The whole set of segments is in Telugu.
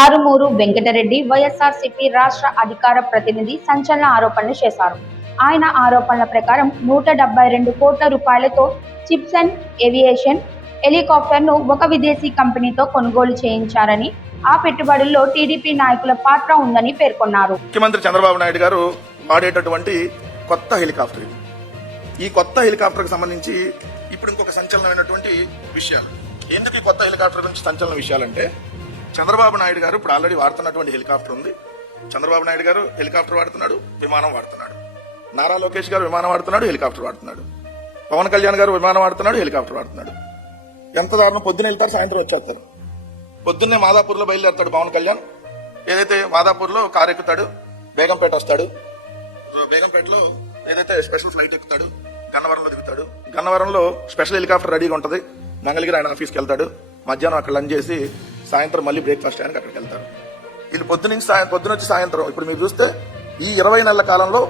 కారుమూరు వెంకటరెడ్డి వైఎస్ఆర్సీపీ రాష్ట్ర అధికార ప్రతినిధి సంచలన ఆరోపణలు చేశారు. ఆయన ఆరోపణల ప్రకారం 172 కోట్ల రూపాయలతో చిప్సన్ ఏవియేషన్ హెలికాప్టర్ను ఒక విదేశీ కంపెనీతో కొనుగోలు చేయించారని, ఆ పెట్టుబడుల్లో టీడీపీ నాయకుల పాత్ర ఉందని పేర్కొన్నారు. ముఖ్యమంత్రి చంద్రబాబు నాయుడు గారు వాడేటటువంటి కొత్త హెలికాప్టర్ ఇది. ఈ కొత్త హెలికాప్టర్కి సంబంధించి ఇప్పుడు ఇంకొక సంచలనమైనటువంటి విషయాలు. ఎందుకు ఈ కొత్త హెలికాప్టర్ గురించి సంచలన విషయాలంటే, చంద్రబాబు నాయుడు గారు ఇప్పుడు ఆల్రెడీ వాడుతున్నటువంటి హెలికాప్టర్ ఉంది. చంద్రబాబు నాయుడు గారు హెలికాప్టర్ వాడుతున్నాడు, విమానం వాడుతున్నాడు. నారా లోకేష్ గారు విమానం వాడుతున్నాడు, హెలికాప్టర్ వాడుతున్నాడు. పవన్ కళ్యాణ్ గారు విమానం వాడుతున్నాడు, హెలికాప్టర్ వాడుతున్నాడు. ఎంత దారుణం, పొద్దున వెళ్తారు, సాయంత్రం వచ్చేస్తారు. పొద్దున్నే మాదాపూర్లో బయలుదేరుతాడు పవన్ కళ్యాణ్. ఏదైతే మాదాపూర్లో కారు ఎక్కుతాడు, బేగంపేట వస్తాడు. బేగంపేటలో ఏదైతే స్పెషల్ ఫ్లైట్ ఎక్కుతాడు, గన్నవరంలో దిగుతాడు. గన్నవరంలో స్పెషల్ హెలికాప్టర్ రెడీగా ఉంటుంది. మంగళగిరి ఆయన ఆఫీస్కి వెళ్తాడు. మధ్యాహ్నం అక్కడ లంచ్ చేసి సాయంత్రం మళ్ళీ బ్రేక్ఫాస్ట్ ఆయనకి అక్కడికి వెళ్తారు. వీళ్ళు పొద్దునొచ్చి సాయంత్రం ఇప్పుడు మీరు చూస్తే ఈ 20 నెలల కాలంలో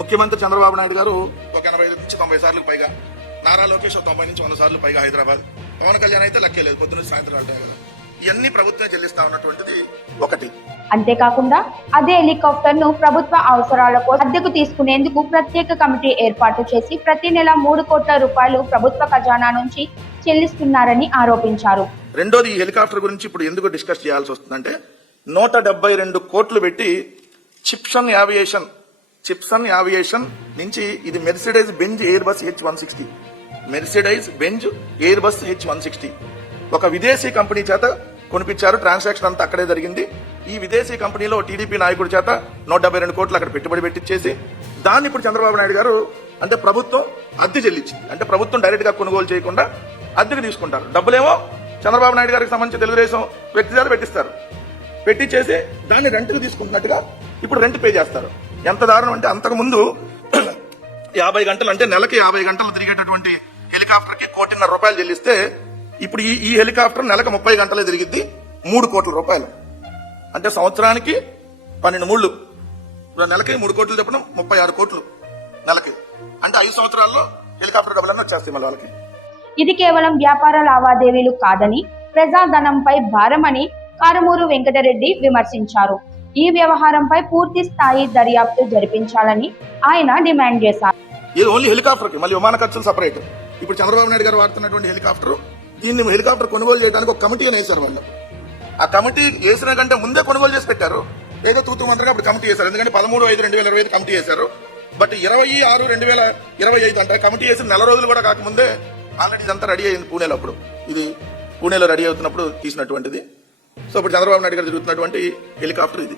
ముఖ్యమంత్రి చంద్రబాబు నాయుడు గారు ఒక 85 నుంచి 90 సార్లు పైగా, నారా లోకేష్ 90 నుంచి 100 సార్లు పైగా హైదరాబాద్, పవన్ కళ్యాణ్ అయితే లెక్కే లేదు, పొద్దున సాయంత్రం అంటే కదా. ఇవన్నీ ప్రభుత్వం చెల్లిస్తా ఉన్నటువంటిది ఒకటి. అంతేకాకుండా అదే హెలికాప్టర్ ను ప్రభుత్వ అవసరాల కోసం అద్దెకు తీసుకునేందుకు ప్రత్యేక కమిటీ ఏర్పాటు చేసి ప్రతి నెల 3 కోట్ల రూపాయలు ప్రభుత్వ ఖజానా నుంచి చెల్లిస్తున్నారని ఆరోపించారు. రెండోది, ఈ హెలికాప్టర్ గురించి ఇప్పుడు ఎందుకు డిస్కస్ చేయాల్సి వస్తుందంటే, 172 కోట్లు పెట్టి చిప్సన్ యావియేషన్ నుంచి ఇది Mercedes Benz Airbus H160, Mercedes Benz Airbus H160 ఒక విదేశీ కంపెనీ చేత కొనిపించారు. ట్రాన్సాక్షన్ అంతా అక్కడే జరిగింది. ఈ విదేశీ కంపెనీలో టీడీపీ నాయకుడి చేత 172 కోట్లు అక్కడ పెట్టుబడి పెట్టించేసి దాన్ని ఇప్పుడు చంద్రబాబు నాయుడు గారు అంటే ప్రభుత్వం అద్దె చెల్లించింది. అంటే ప్రభుత్వం డైరెక్ట్ గా కొనుగోలు చేయకుండా అద్దెకు తీసుకుంటారు. డబ్బులేమో చంద్రబాబు నాయుడు గారికి సంబంధించి తెలుగుదేశం వ్యక్తి చేత పెట్టిస్తారు. పెట్టించేసి దాన్ని రెంట్కి తీసుకుంటున్నట్టుగా ఇప్పుడు రెంట్ పే చేస్తారు. ఎంత దారుణం అంటే, అంతకు ముందు 50 గంటలు అంటే నెలకి 50 గంటలు తిరిగేటటువంటి హెలికాప్టర్ కి 1.5 కోట్ల రూపాయలు చెల్లిస్తే ఇప్పుడు ఈ హెలికాప్టర్ నెలకు 30 గంటలే తిరిగిద్ది, 3 కోట్ల రూపాయలు. అంటే సంవత్సరానికి 12 మూళ్ళు, నెలకి 3 కోట్లు చెప్పడం 36 కోట్లు నెలకి. అంటే 5 సంవత్సరాల్లో హెలికాప్టర్ డబ్బులన్నీ వచ్చేస్తాయి మళ్ళీ వాళ్ళకి. ఇది కేవలం వ్యాపార లావాదేవీలు కాదని, ప్రజాధనంపై భారమని కారుమూరు వెంకటరెడ్డి విమర్శించారు. ఈ వ్యవహారంపై పూర్తి స్థాయి దర్యాప్తు జరిపించాలని ఆయన డిమాండ్ చేశారు. ఇది ఓన్లీ హెలికాప్టర్ కి, మళ్ళీ విమాన ఖర్చులు సపరేట్. ఇప్పుడు చంద్రబాబు నాయుడు గారు వాడుతున్నటువంటి హెలికాప్టర్, దీన్ని హెలికాప్టర్ కొనుగోలు చేయడానికి ఒక కమిటీ వేశారు వాళ్ళు. ఆ కమిటీ వేసిన కంటే ముందే కొనుగోలు చేసి పెట్టారు. ఏదో తూతూ మంత్రంగా అప్పుడు కమిటీ వేశారు. ఎందుకంటే 13/5/2025 కమిటీ వేశారు. బట్ 26/6/2025 అంటే కమిటీ వేసిన నెల రోజులు కూడా కాకముందే ఆల్రెడీ ఇదంతా రెడీ అయింది పూణేలో. అప్పుడు ఇది పూణేలో రెడీ అవుతున్నప్పుడు తీసినటువంటిది. సో ఇప్పుడు చంద్రబాబు నాయుడు గారు జరుగుతున్నటువంటి హెలికాప్టర్ ఇది.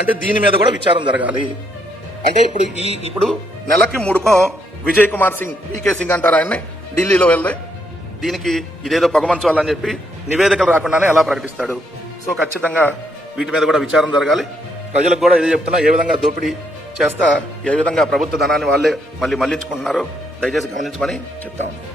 అంటే దీని మీద కూడా విచారం జరగాలి. అంటే ఇప్పుడు నెలకి 3 విజయ్ కుమార్ సింగ్, పీకే సింగ్ అంటారు ఆయన్ని, ఢిల్లీలో వెళ్తే దీనికి ఇదేదో పొగమంచాలని చెప్పి నివేదికలు రాకుండానే ఎలా ప్రకటిస్తాడు. సో ఖచ్చితంగా వీటి మీద కూడా విచారం జరగాలి. ప్రజలకు కూడా ఇదే చెప్తున్నా, ఏ విధంగా దోపిడీ చేస్తా, ఏ విధంగా ప్రభుత్వ ధనాన్ని వాళ్ళే మళ్ళించుకుంటున్నారో దయచేసి గమనించమని చెప్తా ఉన్నాను.